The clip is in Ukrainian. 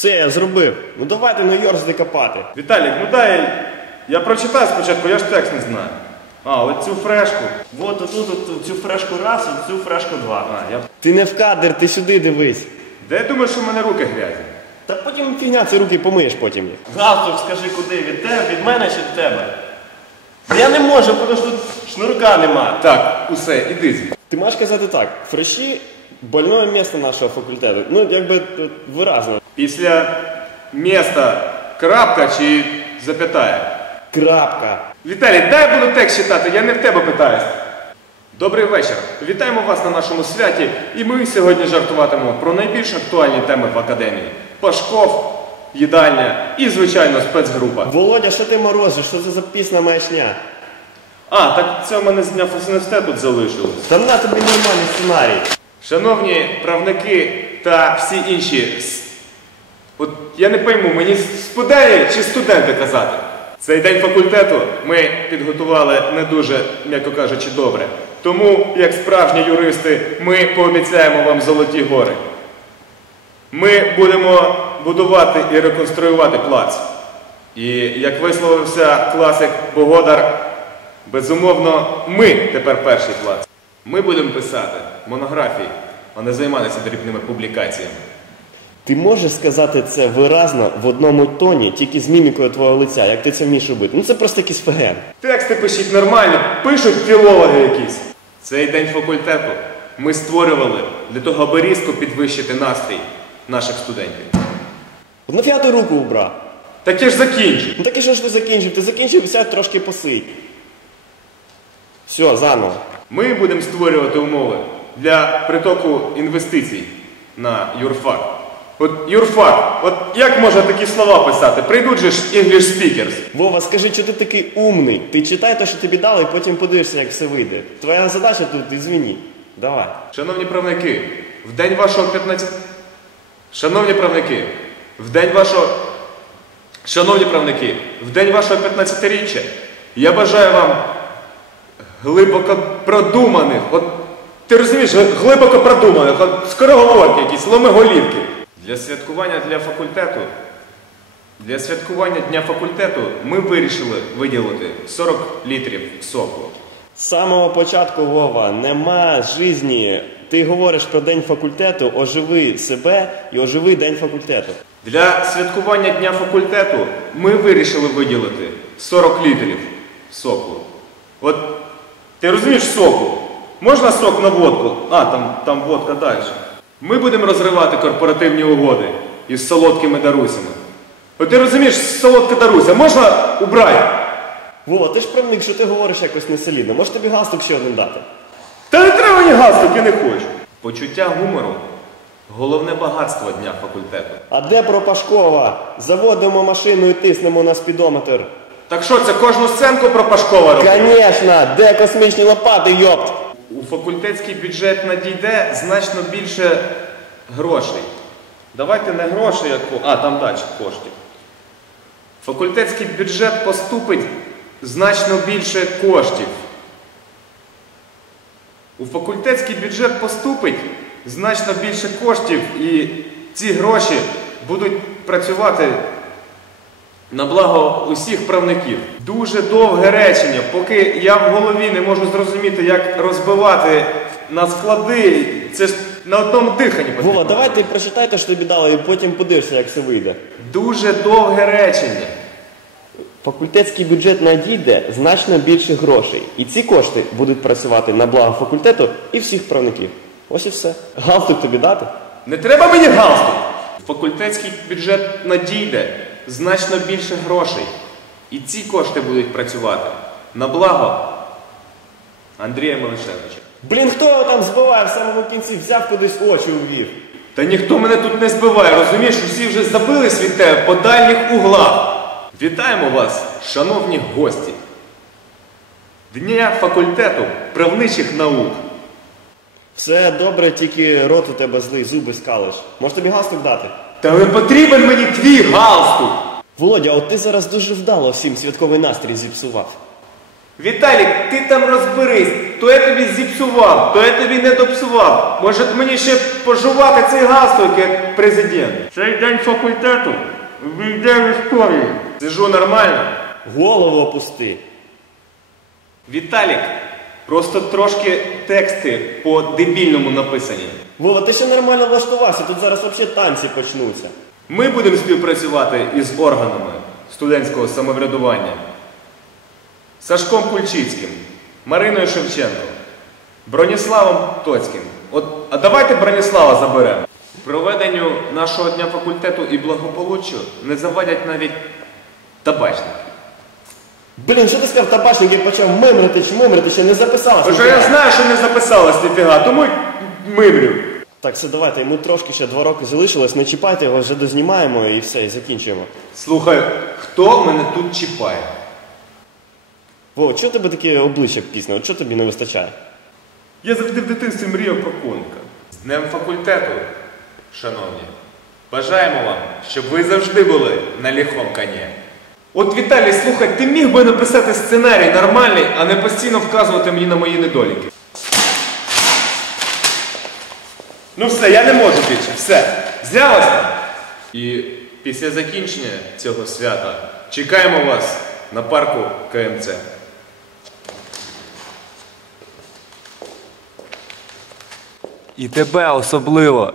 Все, я зробив. Ну давайте не йорзди копати. Віталік, ну дай я прочитаю спочатку, я ж текст не знаю. А, от цю фрешку. От отут от, цю фрешку раз, а цю фрешку два. А, я... Ти не в кадр, ти сюди дивись. Де я думаю, що в мене руки грязні? Та потім фігня, ці руки помиєш потім. їх. Галстук скажи куди? Від тебе, від мене чи від тебе? Та Я не можу, тому що тут шнурка нема. Так, усе, іди звідси. Ти маєш казати так, фреші больне місце нашого факультету. Ну, якби е, виразно. Після міста крапка чи запятая? Крапка. Віталій, дай буду текст читати, я не в тебе питаюсь. Добрий вечір. Вітаємо вас на нашому святі. І ми сьогодні жартуватимемо про найбільш актуальні теми в академії: Пашков, їдальня і, звичайно, спецгрупа. Володя, що ти морозиш? Що це за пісна маячня? А, так це в мене з дня фасинесте тут залишилось. Та на тобі нормальний сценарій. Шановні правники та всі інші. От я не пойму, мені сподеє чи студенти казати. Цей день факультету ми підготували не дуже, м'яко кажучи, добре. Тому, як справжні юристи, ми пообіцяємо вам золоті гори. Ми будемо будувати і реконструювати плац. І як висловився класик Богодар, безумовно, ми тепер перший плац. Ми будемо писати монографії, а не займатися дрібними публікаціями. Ти можеш сказати це виразно в одному тоні, тільки з мімікою твого лиця, як ти це вмієш робити. Ну це просто якийсь феген. Тексти пишіть нормально, пишуть філологи якісь. Цей день факультету ми створювали для того, аби різко підвищити настрій наших студентів. Нафіга ти руку убрав? Так я ж закінчу. Ну так і що ж ти закінчив? Ти закінчив, сядь трошки посидь. Все, заново. Ми будемо створювати умови для притоку інвестицій на юрфак. От юрфак, от як можна такі слова писати? Прийдуть же ж English speakers. Вова, скажи, що ти такий умний? Ти читай те, що тобі дали, і потім подивишся, як все вийде. Твоя задача тут, ізвіні. Давай. Шановні правники, в день вашого 15... Шановні правники, в день вашого... Шановні правники, в день вашого 15-річчя я бажаю вам глибоко продуманих, от ти розумієш, глибоко продуманих, от скороговорки якісь, ломиголівки. Для святкування для факультету, для святкування Дня факультету ми вирішили виділити 40 літрів соку. З самого початку, Вова, нема житті. Ти говориш про день факультету, оживи себе і оживи день факультету. Для святкування Дня факультету ми вирішили виділити 40 літрів соку. От ти розумієш соку? Можна сок на водку? А, там, там водка далі. Ми будемо розривати корпоративні угоди із солодкими дарусями. От ти розумієш, солодка Даруся, можна убрати? Вова, ти ж правник, що ти говориш якось несолідно. Може тобі галстук ще один дати? Та не треба мені галстук, я не хочу. Почуття гумору головне багатство Дня факультету. А де про Пашкова? Заводимо машину і тиснемо на спідометр. Так що, це кожну сценку про Пашкова робити? Конечно, де космічні лопати, йопт? У факультетський бюджет надійде значно більше грошей. Давайте не грошей, як а там далі коштів. Факультетський бюджет поступить значно більше коштів. У факультетський бюджет поступить значно більше коштів, і ці гроші будуть працювати на благо усіх правників. Дуже довге речення, поки я в голові не можу зрозуміти, як розбивати на склади. Це ж на одному диханні потрібно. Вова, давай ти прочитай те, що тобі дали, і потім подивишся, як все вийде. Дуже довге речення. Факультетський бюджет надійде значно більше грошей. І ці кошти будуть працювати на благо факультету і всіх правників. Ось і все. Галстук тобі дати? Не треба мені галстук. Факультетський бюджет надійде значно більше грошей. І ці кошти будуть працювати на благо Андрія Мелишевича. Блін, хто його там збиває в самому кінці, взяв кудись очі увів. Та ніхто мене тут не збиває, розумієш, усі вже забились від тебе по дальніх углах. Вітаємо вас, шановні гості. Дня факультету правничих наук. Все добре, тільки рот у тебе злий, зуби скалиш. Може тобі галстук дати? Та не потрібен мені твій галстук. Володя, от ти зараз дуже вдало всім святковий настрій зіпсував. Віталік, ти там розберись, то я тобі зіпсував, то я тобі не допсував. Може мені ще пожувати цей галстук як президент. Цей день факультету війде в історію. Сижу нормально. Голову опусти. Віталік, просто трошки тексти по дебільному написані. Вова, ти ще нормально влаштувався, тут зараз взагалі танці почнуться. Ми будемо співпрацювати із органами студентського самоврядування. Сашком Кульчицьким, Мариною Шевченко, Броніславом Тоцьким. От, а давайте Броніслава заберемо. Проведенню нашого дня факультету і благополуччю не завадять навіть табачники. Блін, що ти сказав табачник і почав мимрити чи мимрити, ще не записалася. Боже, я знаю, що не записалась ніфіга, тому й мимрю. Так, все, давайте, йому трошки ще два роки залишилось, не чіпайте його, вже дознімаємо і все, і закінчуємо. Слухай, хто мене тут чіпає? Вова, чого тебе таке обличчя пісне? От чого тобі не вистачає? Я завжди в дитинстві мріяв про коника. З Днем факультету, шановні, бажаємо вам, щоб ви завжди були на ліхом коні. От Віталій, слухай, ти міг би написати сценарій нормальний, а не постійно вказувати мені на мої недоліки. Ну все, я не можу більше, все. Знялась. І після закінчення цього свята чекаємо вас на парку КМЦ. І тебе особливо.